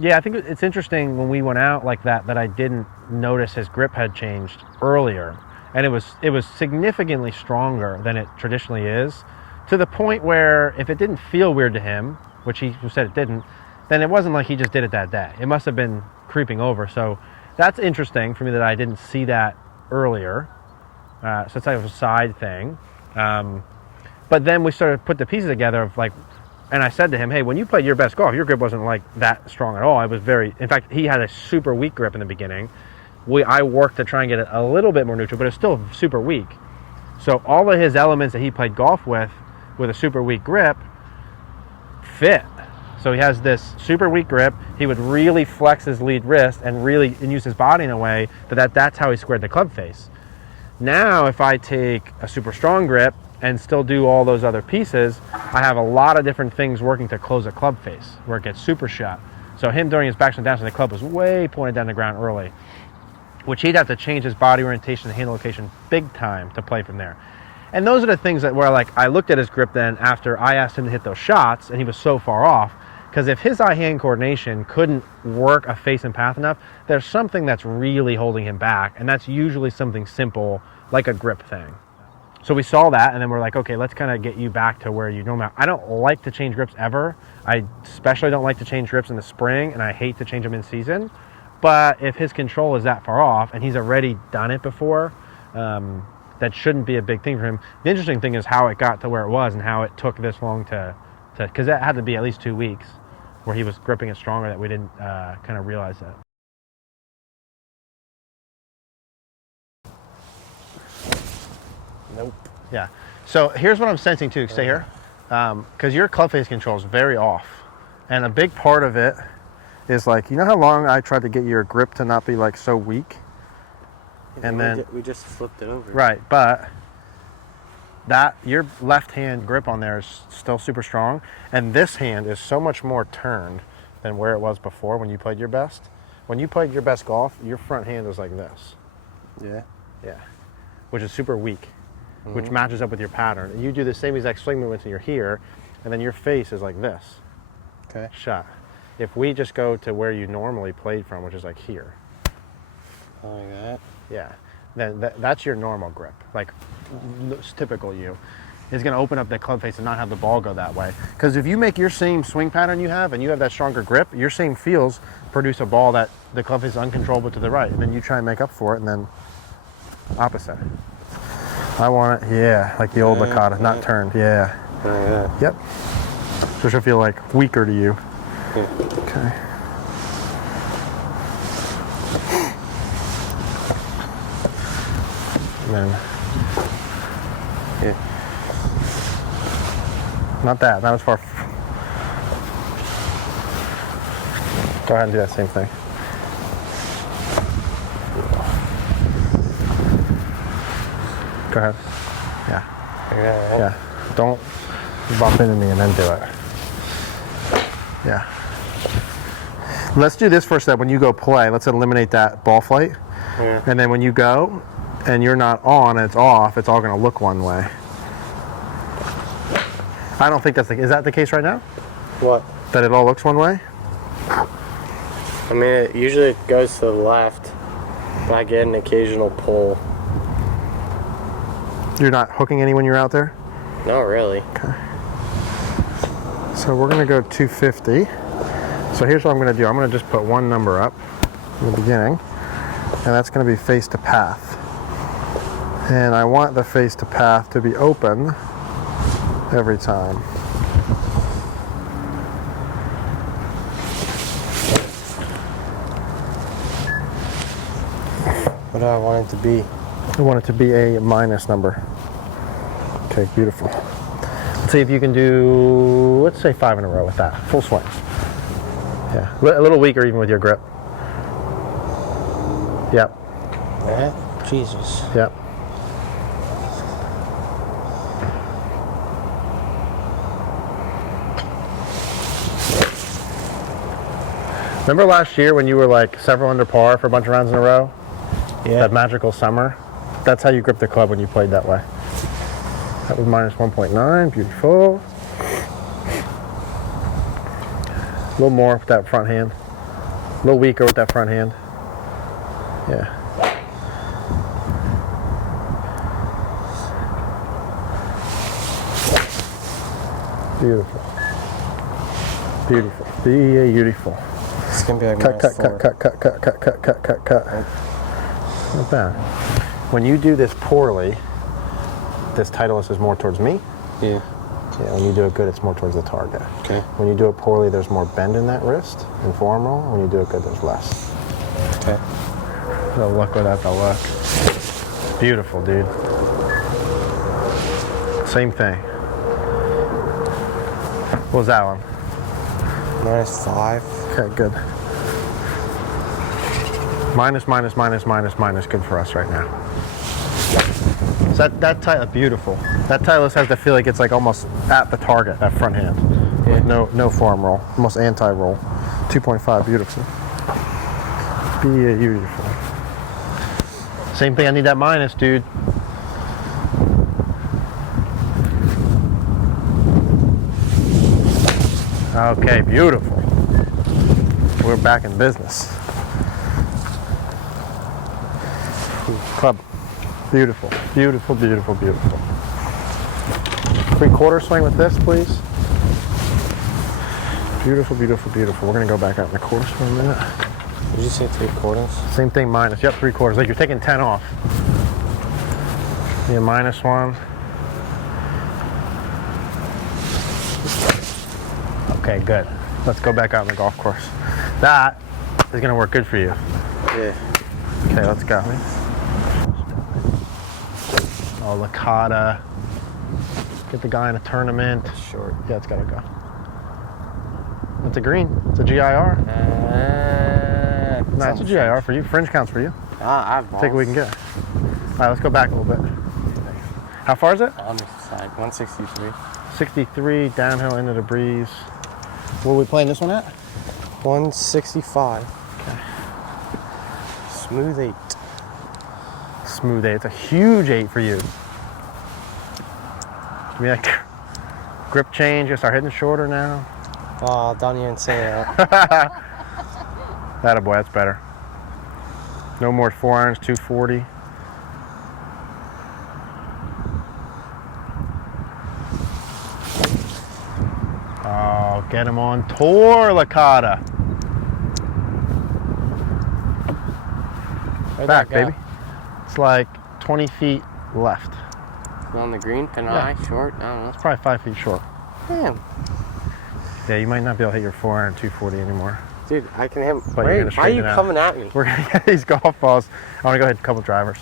Yeah, I think it's interesting when we went out like that I didn't notice his grip had changed earlier, and it was significantly stronger than it traditionally is, to the point where if it didn't feel weird to him, which he said it didn't, then it wasn't like he just did it that day. It must have been creeping over. So that's interesting for me that I didn't see that earlier. So it's like a side thing. But then we started to put the pieces together of like, and I said to him, hey, when you played your best golf, your grip wasn't like that strong at all. I was in fact, he had a super weak grip in the beginning. I worked to try and get it a little bit more neutral, but it's still super weak. So all of his elements that he played golf with a super weak grip, fit. So he has this super weak grip. He would really flex his lead wrist and use his body in a way that's how he squared the club face. Now, if I take a super strong grip and still do all those other pieces, I have a lot of different things working to close a club face where it gets super shut. So him during his backswing down, so the club was way pointed down the ground early, which he'd have to change his body orientation and handle location big time to play from there. And those are the things that where like I looked at his grip then after I asked him to hit those shots and he was so far off, because if his eye-hand coordination couldn't work a face and path enough, there's something that's really holding him back, and that's usually something simple like a grip thing. So we saw that, and then we're like, okay, let's kind of get you back to where you normally. I don't like to change grips ever. I especially don't like to change grips in the spring, and I hate to change them in season. But if his control is that far off, and he's already done it before, that shouldn't be a big thing for him. The interesting thing is how it got to where it was and how it took this long to because that had to be at least 2 weeks where he was gripping it stronger that we didn't kind of realize that. Nope. Yeah. So here's what I'm sensing too. Stay here. Because your club face control is very off. And a big part of it is like, you know how long I tried to get your grip to not be like so weak? Yeah, and then we just flipped it over. Right, but that your left hand grip on there is still super strong, and this hand is so much more turned than where it was before when you played your best. When you played your best golf, your front hand was like this. Yeah. Yeah. Which is super weak, which matches up with your pattern. And you do the same exact swing movements and you're here, and then your face is like this. Okay. Shot. If we just go to where you normally played from, which is like here. Like that? Yeah. Then that's your normal grip. Like typical you is going to open up the club face and not have the ball go that way. Because if you make your same swing pattern you have and you have that stronger grip, your same feels produce a ball that the club face is uncontrollable to the right. And then you try and make up for it, and then opposite. I want it, yeah, like the old Licata, not turned, yeah. Yep. So it should feel like weaker to you. Yeah. Okay. And then, yeah. Not that was far. Go ahead and do that same thing. Go ahead. Yeah. Yeah. Don't bump into me and then do it. Yeah. Let's do this first step. When you go play, let's eliminate that ball flight. Yeah. And then when you go and you're not on and it's off, it's all going to look one way. I don't think is that the case right now? What? That it all looks one way? I mean, it usually goes to the left, but I get an occasional pull. You're not hooking any when you're out there? Not really. Okay. So we're going to go 250. So here's what I'm going to do. I'm going to just put one number up in the beginning, and that's going to be face to path. And I want the face to path to be open every time. What do I want it to be? I want it to be a minus number. Okay, beautiful. Let's see if you can do, let's say 5 in a row with that. Full swings. Yeah, a little weaker even with your grip. Yep. Jesus. Yep. Remember last year when you were like several under par for a bunch of rounds in a row? Yeah. That magical summer? That's how you grip the club when you played that way. That was minus 1.9, beautiful. A little more with that front hand. A little weaker with that front hand. Yeah. Beautiful. Beautiful. Beautiful. It's gonna be like cut. Not bad. When you do this poorly, this Titleist is more towards me. Yeah. Yeah, when you do it good, it's more towards the target. Okay. When you do it poorly, there's more bend in that wrist and forearm roll. When you do it good, there's less. Okay. The look without the look. Beautiful, dude. Same thing. What was that one? -5. Okay, good. Minus, good for us right now. So that Titleist, beautiful. That Titleist has to feel like it's like almost at the target, that front hand. Yeah. No forearm roll, almost anti-roll. 2.5, beautiful. Beautiful. Same thing, I need that minus, dude. Okay, beautiful. We're back in business. Club. Beautiful, beautiful, beautiful, beautiful. 3/4 swing with this, please. Beautiful, beautiful, beautiful. We're gonna go back out in the course for a minute. Did you say 3/4? Same thing, minus. Yep, 3/4. Like you're taking 10 off. Yeah, -1. Okay, good. Let's go back out on the golf course. That is gonna work good for you. Yeah. Okay, let's go. Oh, Licata. Get the guy in a tournament. Short. Yeah, it's gotta go. It's a green. It's a GIR. No, it's a GIR for you. Fringe counts for you. I have balls. Take what we can get. All right, let's go back a little bit. How far is it? On the side, 163. 63, downhill into the breeze. What are we playing this one at? 165. Okay. Smooth 8. Smooth 8. It's a huge 8 for you. Give me that grip change. You start hitting shorter now. Oh, don't even say that. Attaboy, that's better. No more 4-irons, 240. Oh, get him on tour, Licata. Back, baby. It's like 20 feet left. On the green, Panay, short, I don't know. It's probably 5 feet short. Damn. Yeah, you might not be able to hit your 4-iron 240 anymore. Dude, I can hit. But you're gonna Why are you straighten it out. coming at me? We're gonna get these golf balls. I want to go hit a couple drivers.